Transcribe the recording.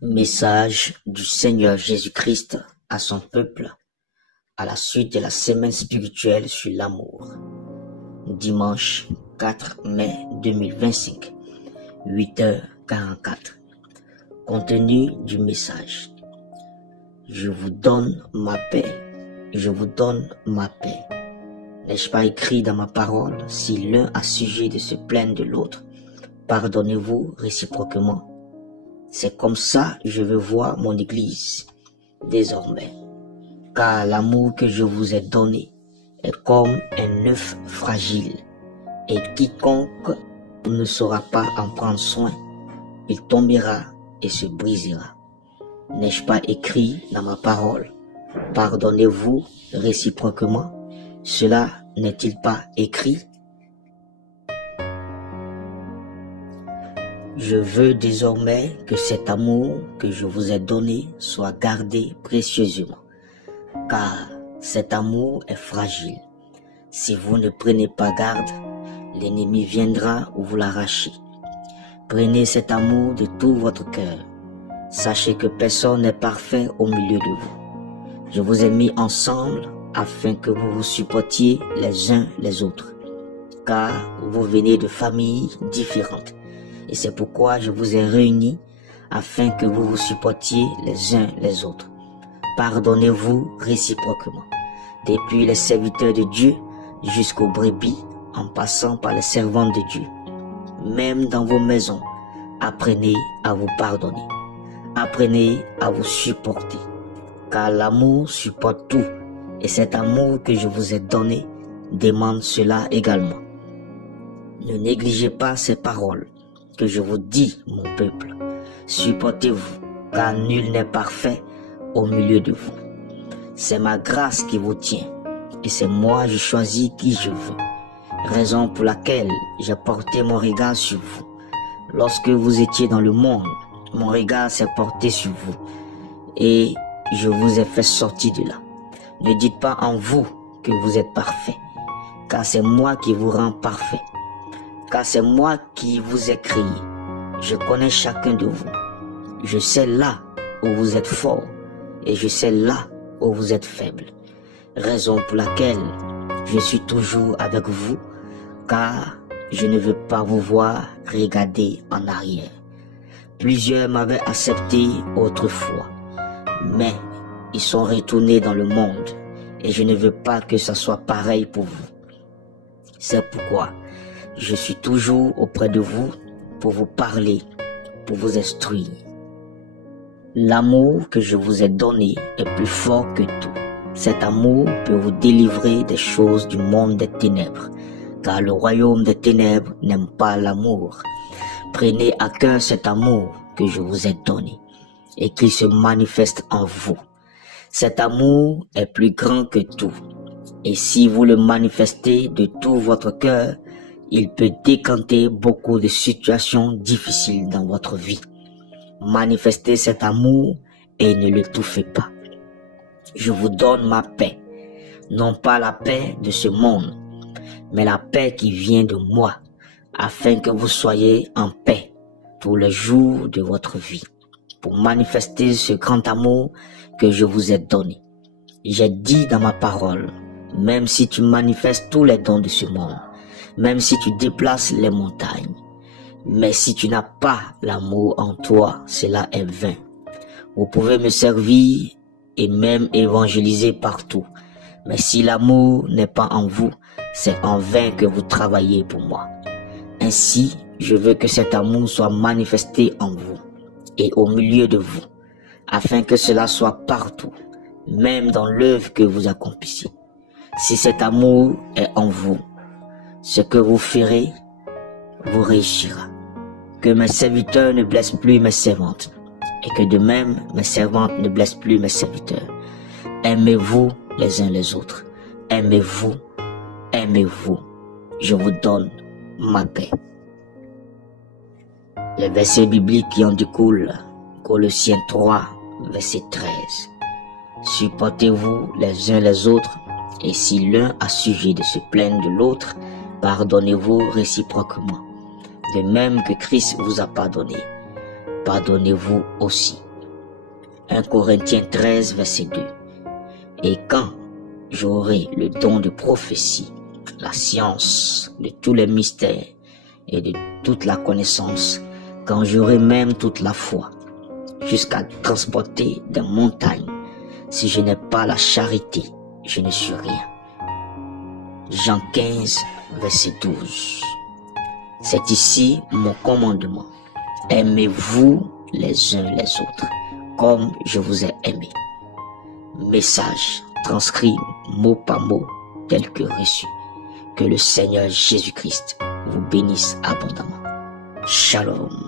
Message du Seigneur Jésus-Christ à son peuple à la suite de la semaine spirituelle sur l'amour. Dimanche 4 mai 2025, 8h44. Contenu du message. Je vous donne ma paix. Je vous donne ma paix. N'ai-je pas écrit dans ma parole, si l'un a sujet de se plaindre de l'autre, pardonnez-vous réciproquement. C'est comme ça que je veux voir mon Église désormais. Car l'amour que je vous ai donné est comme un œuf fragile, et quiconque ne saura pas en prendre soin, il tombera et se brisera. N'ai-je pas écrit dans ma parole, pardonnez-vous réciproquement? Cela n'est-il pas écrit? Je veux désormais que cet amour que je vous ai donné soit gardé précieusement, car cet amour est fragile. Si vous ne prenez pas garde, l'ennemi viendra vous l'arracher. Prenez cet amour de tout votre cœur. Sachez que personne n'est parfait au milieu de vous. Je vous ai mis ensemble afin que vous vous supportiez les uns les autres, car vous venez de familles différentes. Et c'est pourquoi je vous ai réunis afin que vous vous supportiez les uns les autres. Pardonnez-vous réciproquement, depuis les serviteurs de Dieu jusqu'aux brebis, en passant par les servantes de Dieu. Même dans vos maisons, apprenez à vous pardonner. Apprenez à vous supporter, car l'amour supporte tout, et cet amour que je vous ai donné demande cela également. Ne négligez pas ces paroles que je vous dis, mon peuple. Supportez-vous, car nul n'est parfait au milieu de vous. C'est ma grâce qui vous tient, et c'est moi je choisis qui je veux. Raison pour laquelle j'ai porté mon regard sur vous. Lorsque vous étiez dans le monde, mon regard s'est porté sur vous, et je vous ai fait sortir de là. Ne dites pas en vous que vous êtes parfait, car c'est moi qui vous rends parfait. Car c'est moi qui vous ai créé. Je connais chacun de vous. Je sais là où vous êtes fort et je sais là où vous êtes faible. Raison pour laquelle je suis toujours avec vous, car je ne veux pas vous voir regarder en arrière. Plusieurs m'avaient accepté autrefois, mais ils sont retournés dans le monde et je ne veux pas que ça soit pareil pour vous. C'est pourquoi je suis toujours auprès de vous pour vous parler, pour vous instruire. L'amour que je vous ai donné est plus fort que tout. Cet amour peut vous délivrer des choses du monde des ténèbres, car le royaume des ténèbres n'aime pas l'amour. Prenez à cœur cet amour que je vous ai donné et qu'il se manifeste en vous. Cet amour est plus grand que tout, et si vous le manifestez de tout votre cœur, il peut décanter beaucoup de situations difficiles dans votre vie. Manifestez cet amour et ne l'étouffez pas. Je vous donne ma paix, non pas la paix de ce monde, mais la paix qui vient de moi, afin que vous soyez en paix tous les jours de votre vie, pour manifester ce grand amour que je vous ai donné. J'ai dit dans ma parole, même si tu manifestes tous les dons de ce monde, même si tu déplaces les montagnes, mais si tu n'as pas l'amour en toi, cela est vain. Vous pouvez me servir et même évangéliser partout, mais si l'amour n'est pas en vous, c'est en vain que vous travaillez pour moi. Ainsi, je veux que cet amour soit manifesté en vous et au milieu de vous, afin que cela soit partout, même dans l'œuvre que vous accomplissez. Si cet amour est en vous, ce que vous ferez vous réussira. Que mes serviteurs ne blessent plus mes servantes, et que de même mes servantes ne blessent plus mes serviteurs. Aimez-vous les uns les autres. Aimez-vous, aimez-vous. Je vous donne ma paix. Les versets bibliques qui en découlent, Colossiens 3, verset 13. Supportez-vous les uns les autres, et si l'un a sujet de se plaindre de l'autre, pardonnez-vous réciproquement. De même que Christ vous a pardonné, pardonnez-vous aussi. 1 Corinthiens 13, verset 2. Et quand j'aurai le don de prophétie, la science de tous les mystères et de toute la connaissance, quand j'aurai même toute la foi, jusqu'à transporter des montagnes, si je n'ai pas la charité, je ne suis rien. Jean 15, verset 12. C'est ici mon commandement. Aimez-vous les uns les autres, comme je vous ai aimé. Message transcrit mot par mot tel que reçu. Que le Seigneur Jésus-Christ vous bénisse abondamment. Shalom.